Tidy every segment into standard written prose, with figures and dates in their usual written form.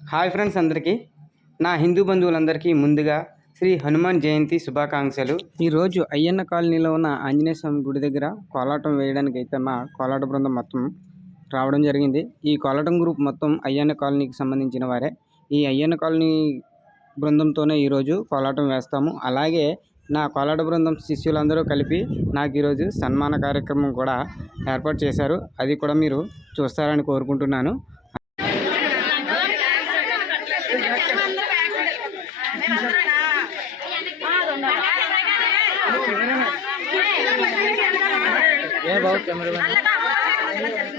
Hi friends, అందరికీ నా హిందూ బంధువులందరికీ ముందుగా శ్రీ హనుమాన్ జయంతి శుభాకాంక్షలు. ఈరోజు అయ్యన్న కాలనీలో ఉన్న ఆంజనేయ స్వామి గుడి దగ్గర కోలాటం వేయడానికి అయితే మా కోలాట బృందం మొత్తం రావడం జరిగింది. ఈ కోలాటం గ్రూప్ మొత్తం అయ్యన్న కాలనీకి సంబంధించిన వారే. ఈ అయ్యన్న కాలనీ బృందంతోనే ఈరోజు కోలాటం వేస్తాము. అలాగే నా కోలాట బృందం శిష్యులందరూ కలిపి నాకు ఈరోజు సన్మాన కార్యక్రమం కూడా ఏర్పాటు చేశారు. అది కూడా మీరు చూస్తారని కోరుకుంటున్నాను.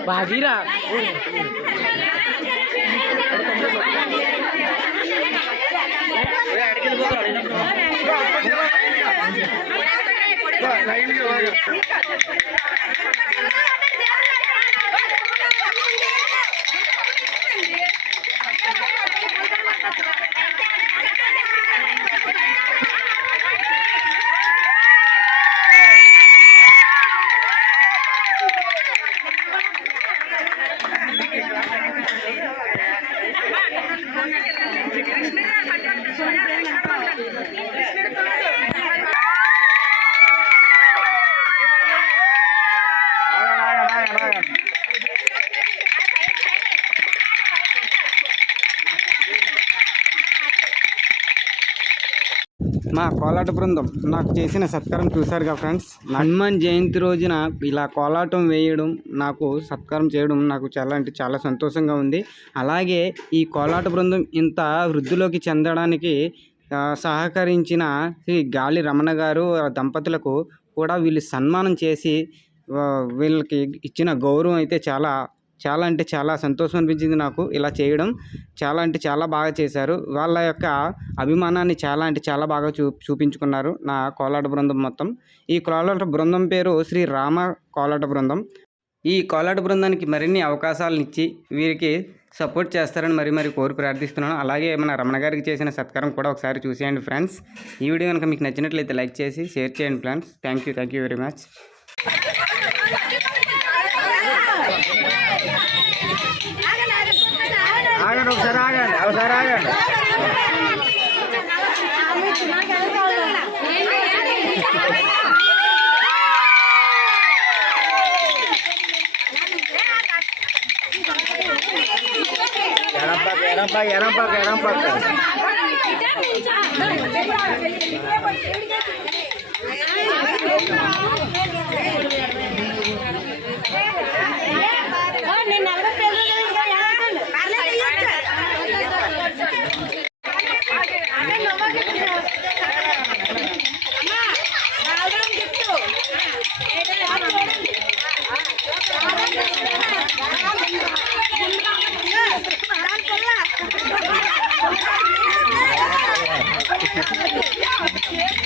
बाजीरा మా కోలాట బృందం నాకు చేసిన సత్కారం చూశారుగా ఫ్రెండ్స్. హనుమాన్ జయంతి రోజున ఇలా కోలాటం వేయడం, నాకు సత్కారం చేయడం నాకు చాలా అంటే చాలా సంతోషంగా ఉంది. అలాగే ఈ కోలాట బృందం ఇంత వృద్ధిలోకి చెందడానికి సహకరించిన శ్రీ గాలి రమణ గారు దంపతులకు కూడా వీళ్ళు సన్మానం చేసి వీళ్ళకి ఇచ్చిన గౌరవం అయితే చాలా అంటే చాలా సంతోషం అనిపించింది నాకు. ఇలా చేయడం చాలా అంటే చాలా బాగా చేశారు. వాళ్ళ యొక్క అభిమానాన్ని చాలా అంటే చాలా బాగా చూపించుకున్నారు నా కోలాట బృందం మొత్తం. ఈ కోలాట బృందం పేరు శ్రీ రామ కోలాట బృందం. ఈ కోలాట బృందానికి మరిన్ని అవకాశాలను ఇచ్చి వీరికి సపోర్ట్ చేస్తారని మరి కోరి ప్రార్థిస్తున్నాను. అలాగే మన రమణ గారికి చేసిన సత్కారం కూడా ఒకసారి చూసేయండి ఫ్రెండ్స్. ఈ వీడియో కనుక మీకు నచ్చినట్లయితే లైక్ చేసి షేర్ చేయండి friends. Thank you very much. ఎరం పక్క Yeah.